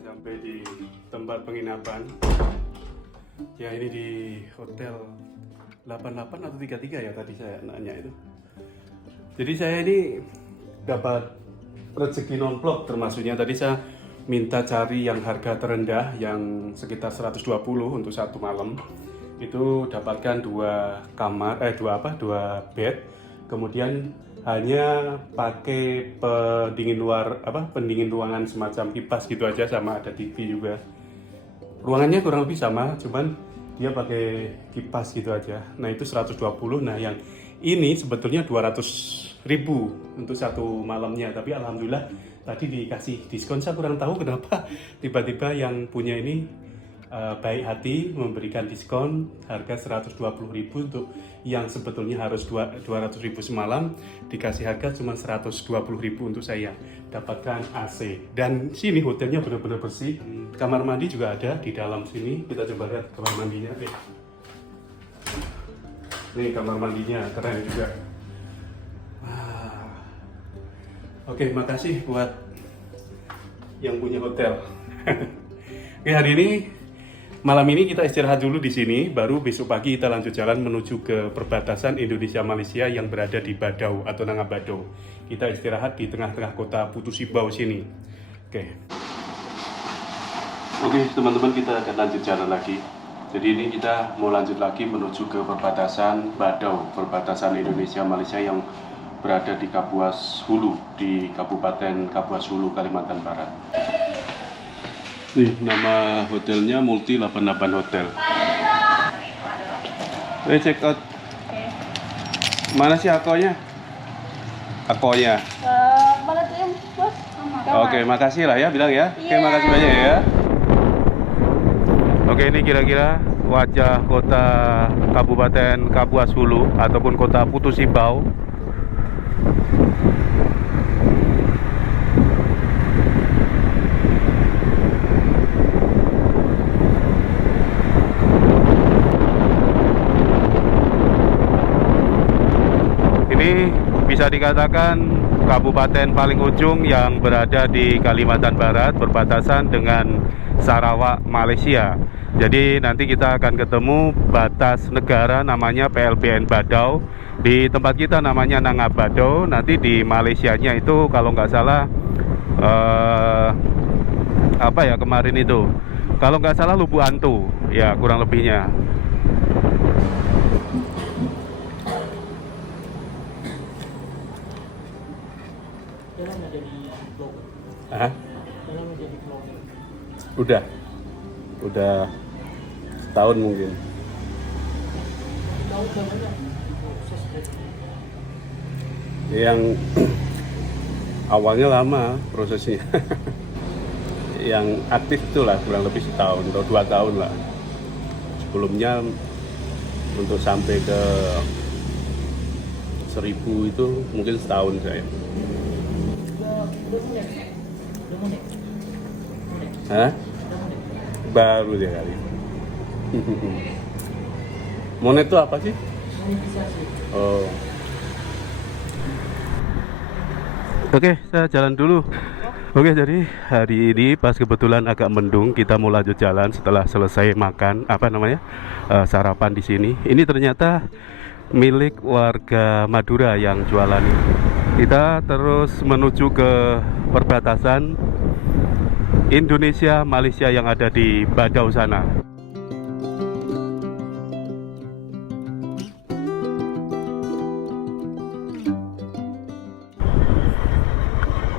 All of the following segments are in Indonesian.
Sampai di tempat penginapan. Ya, ini di hotel 88 atau 33 ya tadi saya nanya itu. Jadi saya ini dapat rezeki non-vlog, termasuknya tadi saya minta cari yang harga terendah yang sekitar 120 untuk satu malam. Itu dapatkan dua bed. Kemudian hanya pakai pendingin ruangan semacam kipas gitu aja, sama ada TV juga. Ruangannya kurang lebih sama, cuman dia pakai kipas gitu aja. Nah, itu 120. Nah, yang ini sebetulnya 200.000 untuk satu malamnya, tapi alhamdulillah tadi dikasih diskon. Saya kurang tahu kenapa tiba-tiba yang punya ini baik hati memberikan diskon harga 120.000 untuk yang sebetulnya harus 200.000 semalam, dikasih harga cuma 120.000 untuk saya dapatkan AC. Dan sini hotelnya benar-benar bersih, kamar mandi juga ada di dalam sini. Kita coba lihat kamar mandinya. Ini kamar mandinya keren juga. Oke, makasih buat yang punya hotel. Oke, hari ini malam ini kita istirahat dulu di sini, baru besok pagi kita lanjut jalan menuju ke perbatasan Indonesia Malaysia yang berada di Badau atau Nangabadou. Kita istirahat di tengah-tengah kota Putu Sibau sini. Oke, teman-teman, kita akan lanjut jalan lagi. Jadi ini kita mau lanjut lagi menuju ke perbatasan Badau, perbatasan Indonesia Malaysia yang berada di Kapuas Hulu, di Kabupaten Kapuas Hulu, Kalimantan Barat. Nih, nama hotelnya Multi 88 Hotel. Check out. Mana sih akonya? Akonya. Mana tuh, Bos? Oke, makasih lah ya, bilang ya. Oke, makasih banyak ya. Oke, ini kira-kira wajah kota Kabupaten Kapuas Hulu ataupun kota Putu Sibau. Ini bisa dikatakan kabupaten paling ujung yang berada di Kalimantan Barat, berbatasan dengan Sarawak, Malaysia. Jadi nanti kita akan ketemu batas negara namanya PLBN Badau. Di tempat kita namanya Nangabadou. Nanti di Malaysianya itu kalau nggak salah kemarin itu, kalau nggak salah Lubuk Antu, ya kurang lebihnya. Udah setahun mungkin. Yang awalnya lama prosesnya. Yang aktif itulah kurang lebih setahun atau 2 tahun lah. Sebelumnya untuk sampai ke 1000 itu mungkin setahun saya. Hah? Baru dia kali. Monet itu apa sih? Oh. Oke, saya jalan dulu. Oke, jadi hari ini pas kebetulan agak mendung, kita mau lanjut jalan setelah selesai makan sarapan di sini. Ini ternyata milik warga Madura yang jualan ini. Kita terus menuju ke perbatasan Indonesia Malaysia yang ada di Badau sana.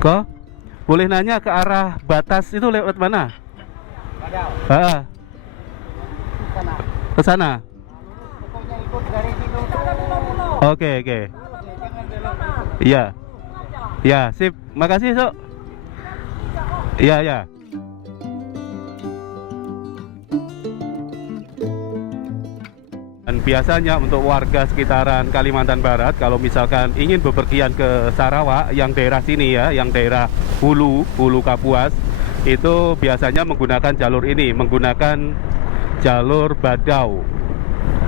Kok? Boleh nanya ke arah batas itu lewat mana? Badau. Ah, Sana. ke sana. Pokoknya ikut dari situ. Oke, oke. Jangan belok. Iya. Ya, sip. Makasih, Sok. Iya, ya. Dan biasanya untuk warga sekitaran Kalimantan Barat kalau misalkan ingin bepergian ke Sarawak yang daerah sini ya, yang daerah Hulu Kapuas, itu biasanya menggunakan jalur ini, menggunakan jalur Badau.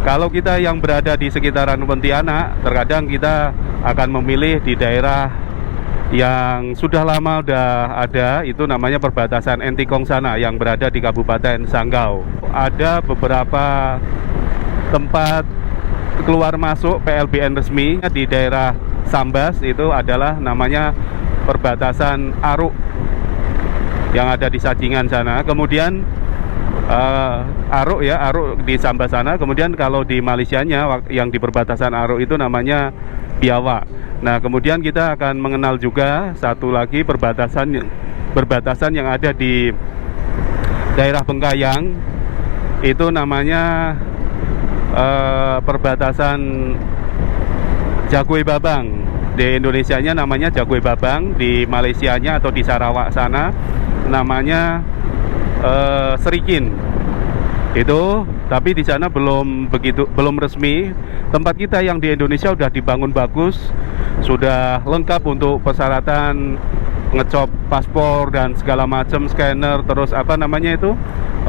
Kalau kita yang berada di sekitaran Pontianak, terkadang kita akan memilih di daerah yang sudah lama udah ada, itu namanya perbatasan Entikong sana yang berada di Kabupaten Sanggau. Ada beberapa tempat keluar masuk PLBN resmi di daerah Sambas, itu adalah namanya perbatasan Aruk yang ada di Sajingan sana. Kemudian Aruk ya, Aruk di Sambas sana. Kemudian kalau di Malaysianya yang di perbatasan Aruk itu namanya Biawak. Nah, kemudian kita akan mengenal juga satu lagi perbatasan yang ada di daerah Bengkayang, itu namanya perbatasan Jagoi Babang. Di Indonesianya namanya Jagoi Babang, di Malaysianya atau di Sarawak sana namanya Serikin. Itu, tapi di sana belum resmi. Tempat kita yang di Indonesia sudah dibangun bagus, sudah lengkap untuk persyaratan ngecop paspor dan segala macam, scanner, terus apa namanya itu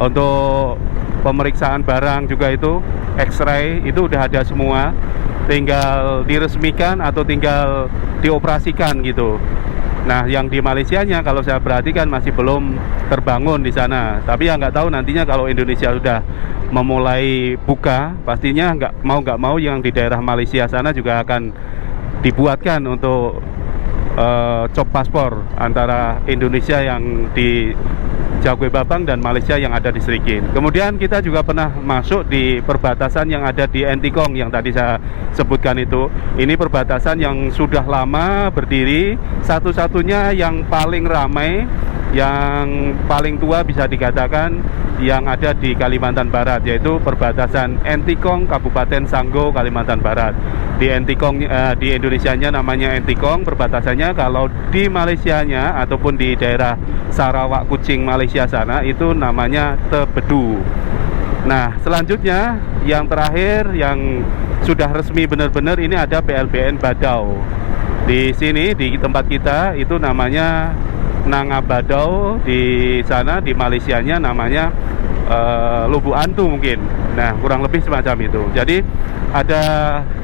untuk pemeriksaan barang juga, itu X-ray itu udah ada semua, tinggal diresmikan atau tinggal dioperasikan gitu. Nah, yang di Malaysianya kalau saya perhatikan masih belum terbangun di sana. Tapi ya nggak tahu nantinya kalau Indonesia sudah memulai buka, pastinya nggak mau yang di daerah Malaysia sana juga akan dibuatkan untuk cop paspor antara Indonesia yang di Jagoi Babang dan Malaysia yang ada di Serikin. Kemudian kita juga pernah masuk di perbatasan yang ada di Entikong yang tadi saya sebutkan itu. Ini perbatasan yang sudah lama berdiri, satu-satunya yang paling ramai, yang paling tua bisa dikatakan yang ada di Kalimantan Barat, yaitu perbatasan Entikong, Kabupaten Sanggau, Kalimantan Barat. Di Entikong, di Indonesianya namanya Entikong perbatasannya. Kalau di Malaysianya ataupun di daerah Sarawak, Kuching, Malaysia sana itu namanya Tebedu. Nah, selanjutnya yang terakhir yang sudah resmi benar-benar ini ada PLBN Badau. Di sini di tempat kita itu namanya Nanga Badau, di sana di Malaysianya namanya Lubuk Antu mungkin. Nah, kurang lebih semacam itu. Jadi ada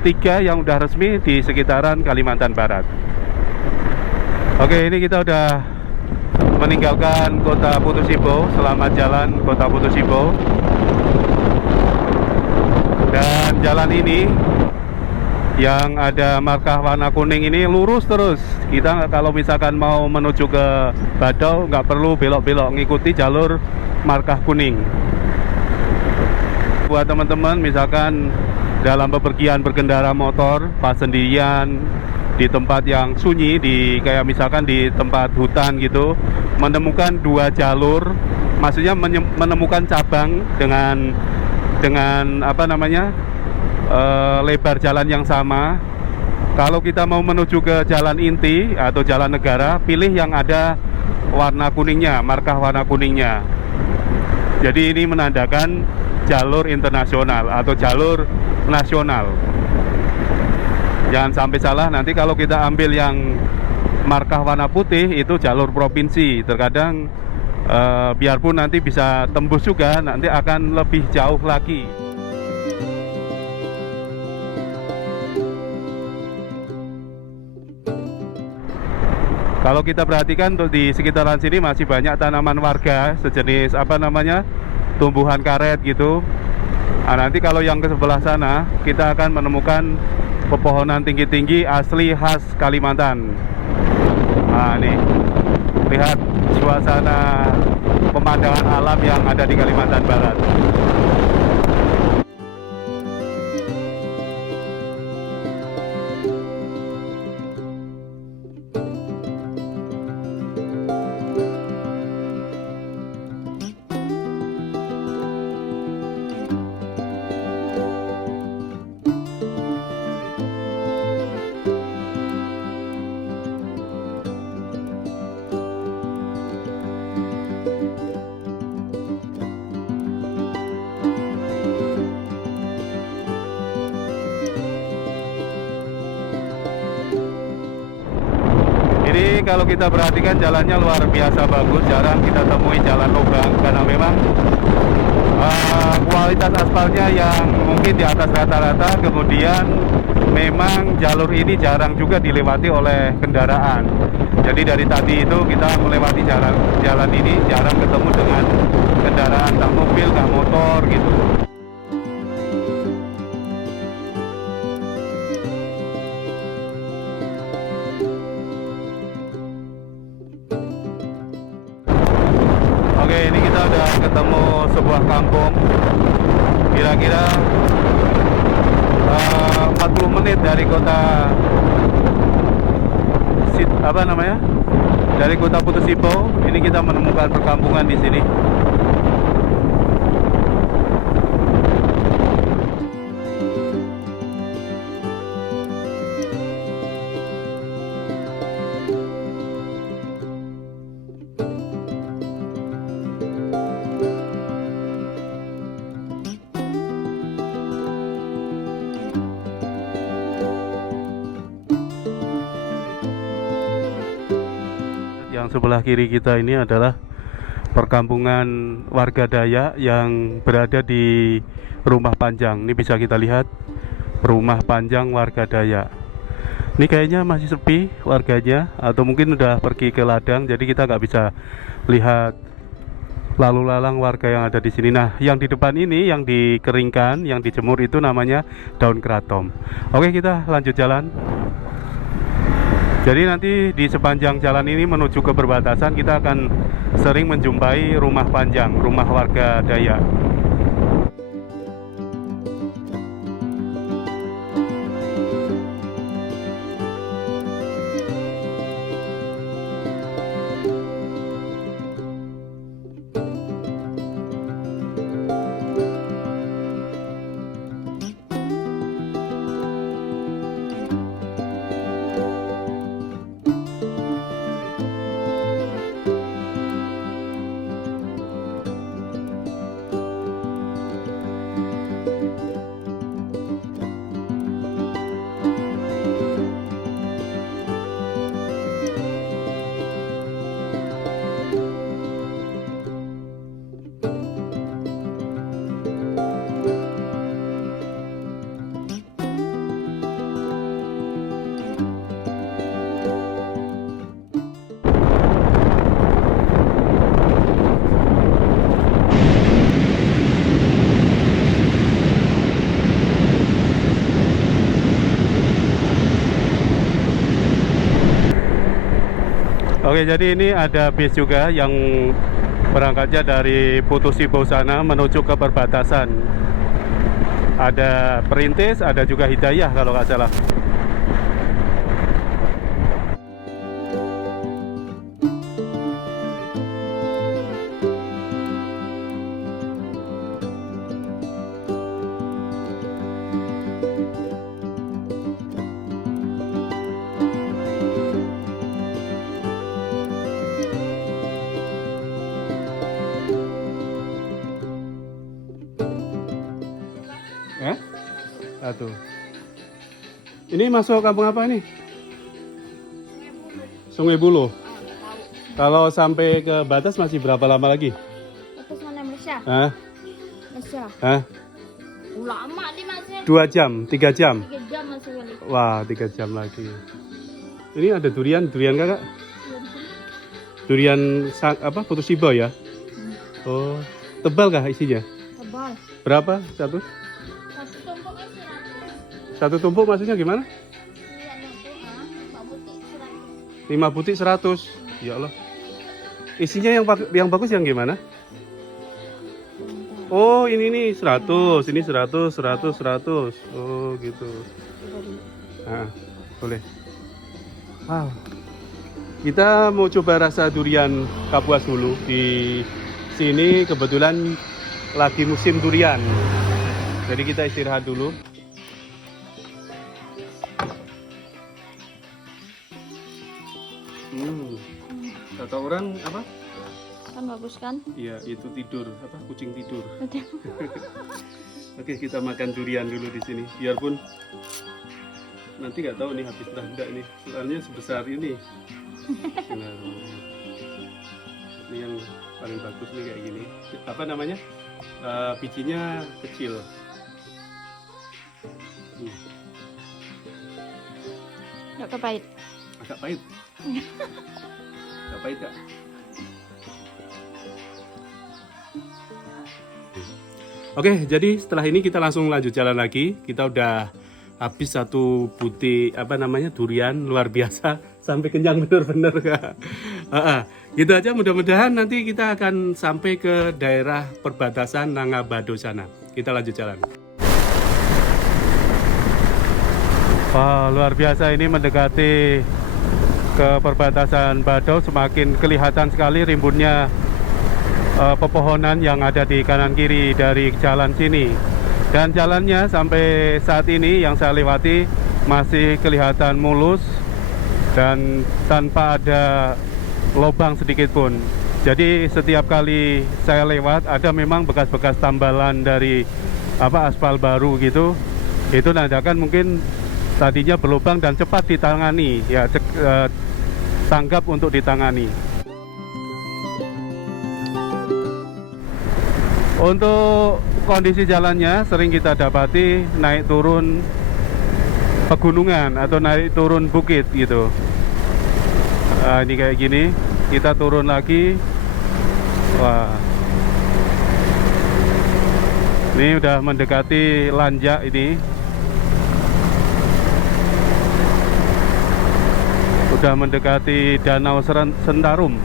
3 yang udah resmi di sekitaran Kalimantan Barat. Oke, ini kita udah meninggalkan kota Putus Ibo. Selamat jalan kota Putus Ibo. Dan jalan ini yang ada markah warna kuning ini lurus terus. Kita kalau misalkan mau menuju ke Badau nggak perlu belok-belok, ngikuti jalur markah kuning. Buat teman-teman misalkan dalam bepergian berkendara motor pas sendirian di tempat yang sunyi, di kayak misalkan di tempat hutan gitu, menemukan 2 jalur, maksudnya menemukan cabang dengan apa namanya lebar jalan yang sama. Kalau kita mau menuju ke jalan inti atau jalan negara, pilih yang ada warna kuningnya, markah warna kuningnya. Jadi ini menandakan jalur internasional atau jalur nasional. Jangan sampai salah, nanti kalau kita ambil yang markah warna putih itu jalur provinsi. Terkadang biarpun nanti bisa tembus juga, nanti akan lebih jauh lagi. Kalau kita perhatikan tuh di sekitaran sini masih banyak tanaman warga sejenis apa namanya tumbuhan karet gitu. Nah, nanti kalau yang ke sebelah sana kita akan menemukan pepohonan tinggi-tinggi asli khas Kalimantan. Nah, nih lihat suasana pemandangan alam yang ada di Kalimantan Barat. Ini kalau kita perhatikan jalannya luar biasa bagus, jarang kita temui jalan lubang karena memang kualitas aspalnya yang mungkin di atas rata-rata. Kemudian memang jalur ini jarang juga dilewati oleh kendaraan. Jadi dari tadi itu kita melewati jalan ini jarang ketemu dengan kendaraan, entah mobil, entah motor gitu. Oke, ini kita udah ketemu sebuah kampung. Kira-kira 40 menit dari kota dari kota Putus Ibau. Ini kita menemukan perkampungan di sini. Yang sebelah kiri kita ini adalah perkampungan warga Dayak yang berada di Rumah Panjang. Ini bisa kita lihat Rumah Panjang warga Dayak. Ini kayaknya masih sepi warganya, atau mungkin udah pergi ke ladang, jadi kita nggak bisa lihat lalu lalang warga yang ada di sini. Nah, yang di depan ini yang dikeringkan, yang dijemur itu namanya daun kratom. Oke, kita lanjut jalan. Jadi nanti di sepanjang jalan ini menuju ke perbatasan kita akan sering menjumpai rumah panjang, rumah warga Dayak. Oke, jadi ini ada bis juga yang berangkatnya dari Putus Ibau sana menuju ke perbatasan. Ada Perintis, ada juga Hidayah kalau nggak salah. Satu. Ini masuk kampung apa ini? Sungai Buloh. Kalau sampai ke batas masih berapa lama lagi? Batas mana Malaysia? Hah? Malaysia. Hah? Lama nih masih. 2 jam, 3 jam. 3 jam masih balik. Wah, 3 jam lagi. Ini ada durian kakak? Durian apa? Putus Ibau ya? Oh, tebal kah isinya? Tebal. Berapa satu? Satu tumpuk kan 100. Satu tumpuk maksudnya gimana? 5 butik 100. Ya Allah. Isinya yang bagus yang gimana? Oh, ini nih 100, ini 100, 100, 100. Oh, gitu. Nah, boleh. Wow. Kita mau coba rasa durian Kapuas Hulu. Di sini kebetulan lagi musim durian. Jadi kita istirahat dulu. Kata orang apa? Kan bagus kan? Iya, itu tidur, apa kucing tidur. Oke, kita makan durian dulu di sini. Biarpun nanti nggak tahu nih habis entah enggak nih. Soalnya sebesar ini. bagus nih kayak gini. Apa namanya? Bijinya kecil. Nggak kepahit. Agak pahit. Agak pahit Kak. Oke, jadi setelah ini kita langsung lanjut jalan lagi. Kita udah habis satu butir durian luar biasa sampai kenyang bener-bener Kak. Gitu aja, mudah-mudahan nanti kita akan sampai ke daerah perbatasan Nangabado sana. Kita lanjut jalan. Wah, luar biasa, ini mendekati ke perbatasan Badau, semakin kelihatan sekali rimbunnya pepohonan yang ada di kanan kiri dari jalan sini. Dan jalannya sampai saat ini yang saya lewati masih kelihatan mulus dan tanpa ada lubang sedikit pun. Jadi setiap kali saya lewat ada memang bekas-bekas tambalan dari aspal baru gitu. Itu nandakan mungkin tadinya berlubang dan cepat ditangani, ya tanggap untuk ditangani. Untuk kondisi jalannya sering kita dapati naik turun pegunungan atau naik turun bukit gitu. Ini kayak gini, kita turun lagi. Wah, ini udah mendekati Lanjak ini. Udah mendekati Danau Sentarum.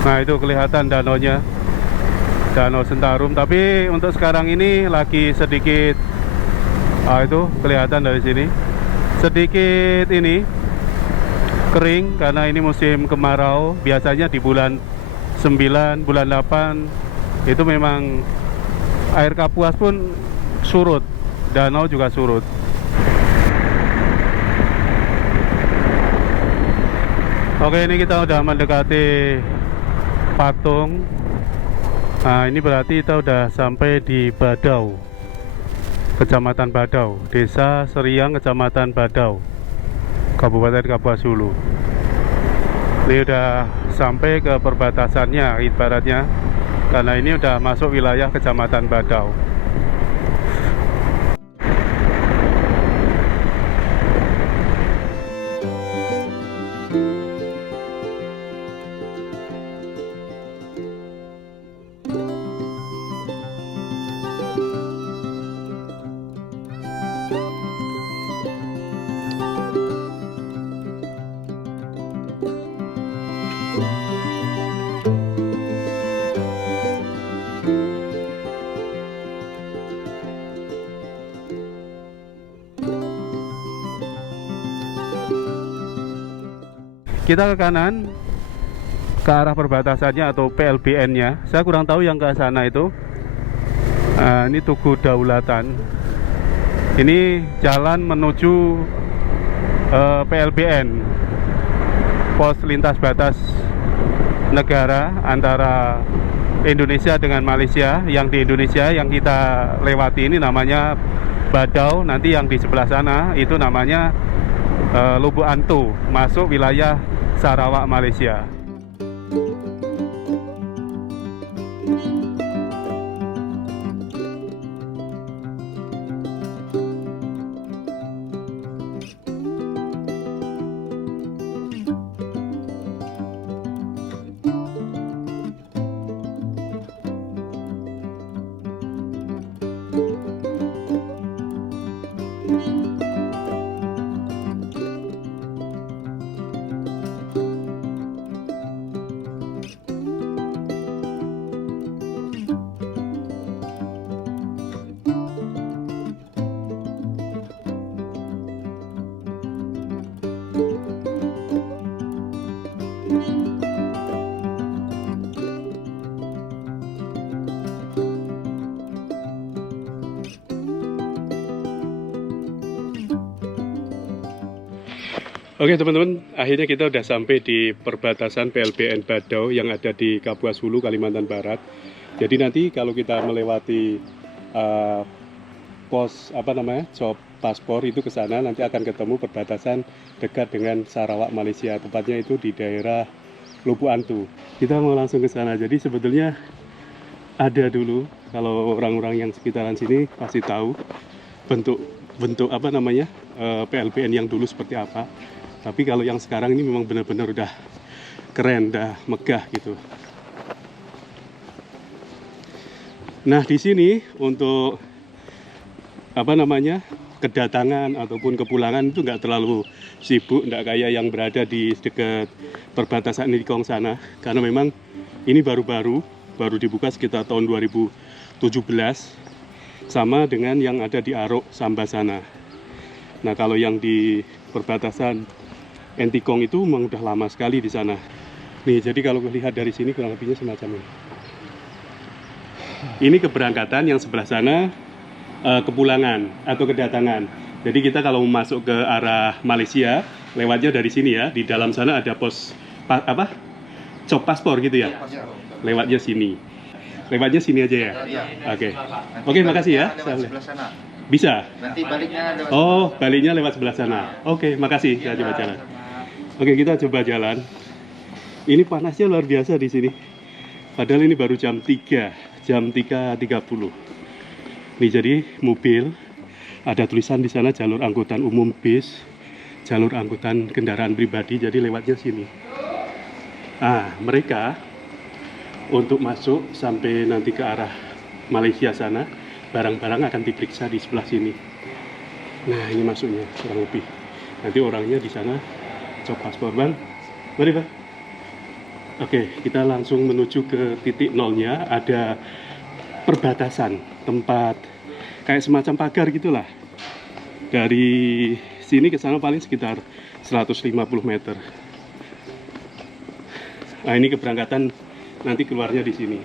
Nah, itu kelihatan danaunya, Danau Sentarum. Tapi untuk sekarang ini lagi sedikit, itu kelihatan dari sini, sedikit ini kering karena ini musim kemarau. Biasanya di bulan 9, bulan 8 itu memang air Kapuas pun surut, danau juga surut. Oke, ini kita udah mendekati Patung. Nah, ini berarti kita udah sampai di Badau, Kecamatan Badau, Desa Seriang, Kecamatan Badau, Kabupaten Kapuas Hulu. Ini udah sampai ke perbatasannya ibaratnya, karena ini udah masuk wilayah Kecamatan Badau. Kita ke kanan, ke arah perbatasannya atau PLBN-nya. Saya kurang tahu yang ke sana itu. Ini Tugu Daulatan. Ini jalan menuju PLBN, pos lintas batas negara antara Indonesia dengan Malaysia. Yang di Indonesia yang kita lewati ini namanya Badau. Nanti yang di sebelah sana itu namanya Lubuk Antu, masuk wilayah Sarawak, Malaysia. Oke teman-teman, akhirnya kita udah sampai di perbatasan PLBN Badau yang ada di Kapuas Hulu, Kalimantan Barat. Jadi nanti kalau kita melewati pos job paspor itu ke sana, nanti akan ketemu perbatasan dekat dengan Sarawak Malaysia, tepatnya itu di daerah Lubuk Antu. Kita mau langsung ke sana. Jadi sebetulnya ada dulu, kalau orang-orang yang sekitaran sini pasti tahu bentuk apa namanya PLBN yang dulu seperti apa. Tapi kalau yang sekarang ini memang benar-benar udah keren, udah megah gitu. Nah, di sini untuk apa namanya kedatangan ataupun kepulangan itu nggak terlalu sibuk, nggak kayak yang berada di dekat perbatasan Entikong sana, karena memang ini baru dibuka sekitar tahun 2017, sama dengan yang ada di Arok Samba sana. Nah, kalau yang di perbatasan Entikong itu memang udah lama sekali di sana. Nih, jadi kalau lihat dari sini kurang lebihnya semacam ini. Ini keberangkatan, yang sebelah sana kepulangan atau kedatangan. Jadi kita kalau masuk ke arah Malaysia, lewatnya dari sini ya. Di dalam sana ada pos cop paspor gitu ya. Lewatnya sini. Lewatnya sini aja ya. Oke, makasih ya. Sebelah sana. Bisa. Nanti baliknya lewat. Oh, baliknya lewat sebelah sana. Oke, makasih. Saya coba jalan. Oke, kita coba jalan. Ini panasnya luar biasa di sini. Padahal ini baru jam 3:30. Nih, jadi mobil ada tulisan di sana jalur angkutan umum bis, jalur angkutan kendaraan pribadi, jadi lewatnya sini. Mereka untuk masuk sampai nanti ke arah Malaysia sana, barang-barang akan diperiksa di sebelah sini. Nah, ini masuknya kurang lebih. Nanti orangnya di sana cop paspor, Bang. Mari, Bang. Oke, kita langsung menuju ke titik nolnya. Ada perbatasan, tempat kayak semacam pagar gitulah. Dari sini ke sana paling sekitar 150 meter. Nah, ini keberangkatan, nanti keluarnya di sini.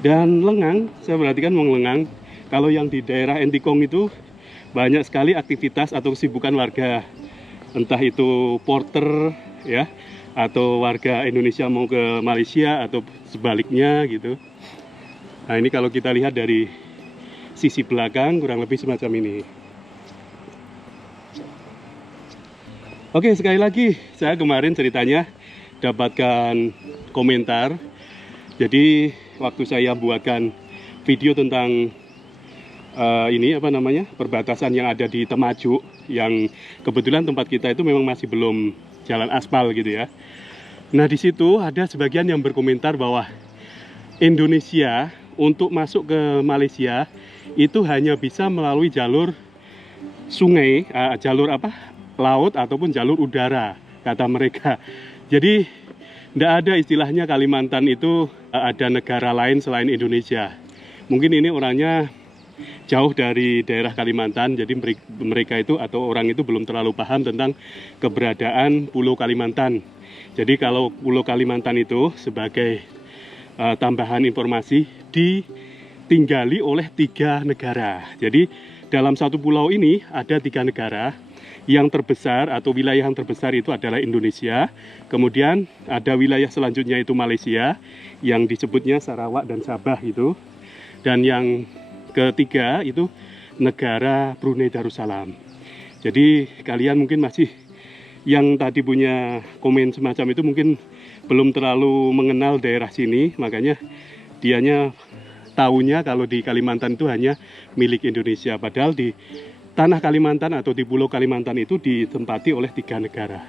Dan lengang, saya perhatikan memang lengang. Kalau yang di daerah Entikong itu banyak sekali aktivitas atau kesibukan warga. Entah itu porter ya, atau warga Indonesia mau ke Malaysia atau sebaliknya gitu. Nah, ini kalau kita lihat dari sisi belakang kurang lebih semacam ini. Oke, sekali lagi saya kemarin ceritanya dapatkan komentar. Jadi waktu saya buatkan video tentang ini apa namanya perbatasan yang ada di Temajuk, yang kebetulan tempat kita itu memang masih belum jalan aspal gitu ya. Nah, di situ ada sebagian yang berkomentar bahwa Indonesia untuk masuk ke Malaysia itu hanya bisa melalui jalur sungai, jalur laut ataupun jalur udara, kata mereka. Jadi tidak ada istilahnya Kalimantan itu ada negara lain selain Indonesia. Mungkin ini orangnya jauh dari daerah Kalimantan, jadi mereka itu atau orang itu belum terlalu paham tentang keberadaan Pulau Kalimantan. Jadi kalau Pulau Kalimantan itu sebagai tambahan informasi ditinggali oleh 3 negara. Jadi dalam satu pulau ini ada 3 negara. Yang terbesar atau wilayah yang terbesar itu adalah Indonesia. Kemudian ada wilayah selanjutnya itu Malaysia, yang disebutnya Sarawak dan Sabah itu. Dan yang ketiga itu negara Brunei Darussalam. Jadi kalian mungkin masih yang tadi punya komen semacam itu mungkin belum terlalu mengenal daerah sini, makanya dianya taunya kalau di Kalimantan itu hanya milik Indonesia, padahal di tanah Kalimantan atau di Pulau Kalimantan itu ditempati oleh 3 negara.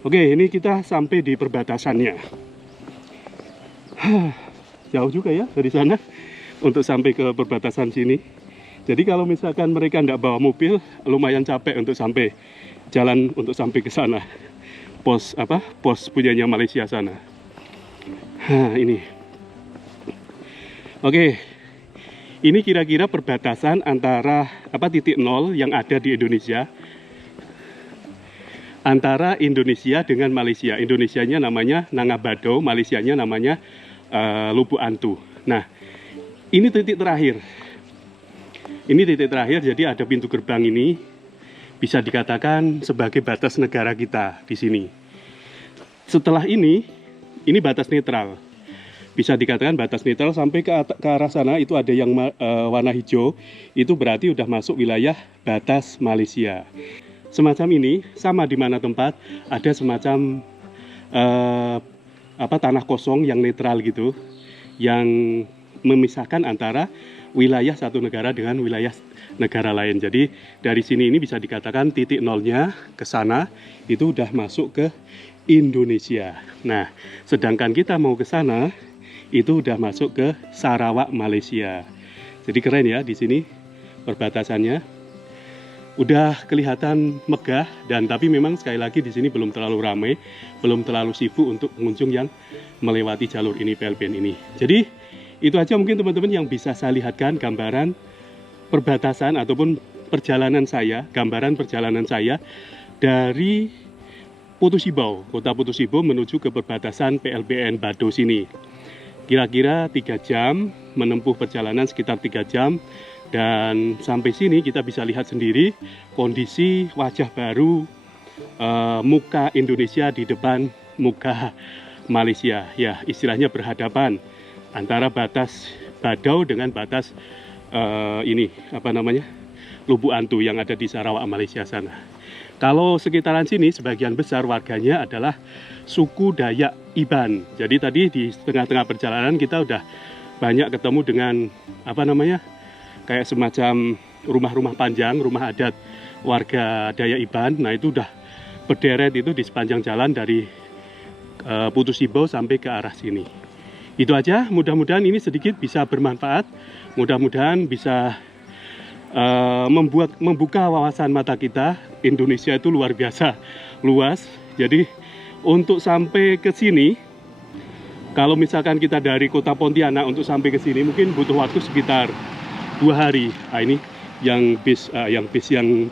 Oke, ini kita sampai di perbatasannya. Jauh juga ya dari sana untuk sampai ke perbatasan sini. Jadi kalau misalkan mereka tidak bawa mobil, lumayan capek untuk sampai jalan untuk sampai ke sana. Pos punyanya Malaysia sana. Ini. Oke. Ini kira-kira perbatasan antara titik nol yang ada di Indonesia, antara Indonesia dengan Malaysia. Indonesianya namanya Nangabado, Malaysianya namanya Lubuk Antu. Nah, ini titik terakhir. Ini titik terakhir, jadi ada pintu gerbang ini bisa dikatakan sebagai batas negara kita di sini. Setelah ini batas netral. bisa dikatakan batas netral sampai ke arah sana itu ada yang warna hijau, itu berarti udah masuk wilayah batas Malaysia. Semacam ini sama di mana tempat ada semacam tanah kosong yang netral gitu, yang memisahkan antara wilayah satu negara dengan wilayah negara lain. Jadi dari sini ini bisa dikatakan titik nolnya ke sana itu udah masuk ke Indonesia. Nah, sedangkan kita mau ke sana itu udah masuk ke Sarawak, Malaysia. Jadi keren ya di sini perbatasannya. Udah kelihatan megah, dan tapi memang sekali lagi di sini belum terlalu ramai, belum terlalu sibuk untuk pengunjung yang melewati jalur ini, PLBN ini. Jadi itu aja mungkin teman-teman yang bisa saya lihatkan gambaran perbatasan ataupun perjalanan saya, gambaran perjalanan saya dari Putu Sibau, kota Putu Sibau menuju ke perbatasan PLBN Bado sini. Kira-kira 3 jam, menempuh perjalanan sekitar 3 jam. Dan sampai sini kita bisa lihat sendiri kondisi wajah baru muka Indonesia di depan muka Malaysia. Ya, istilahnya berhadapan antara batas Badau dengan batas Lubuk Antu yang ada di Sarawak, Malaysia sana. Kalau sekitaran sini sebagian besar warganya adalah suku Dayak Iban. Jadi tadi di tengah-tengah perjalanan kita udah banyak ketemu dengan kayak semacam rumah-rumah panjang, rumah adat warga Dayak Iban. Nah itu udah berderet itu di sepanjang jalan dari Putu Sibau sampai ke arah sini. Itu aja, mudah-mudahan ini sedikit bisa bermanfaat, mudah-mudahan bisa membuka wawasan mata kita. Indonesia itu luar biasa luas. Jadi untuk sampai ke sini, kalau misalkan kita dari kota Pontianak untuk sampai ke sini mungkin butuh waktu sekitar 2 hari. Nah, ini yang bis yang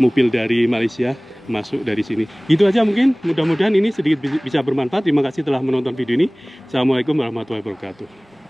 mobil dari Malaysia masuk dari sini. Itu aja mungkin, mudah-mudahan ini sedikit bisa bermanfaat. Terima kasih telah menonton video ini. Assalamualaikum warahmatullahi wabarakatuh.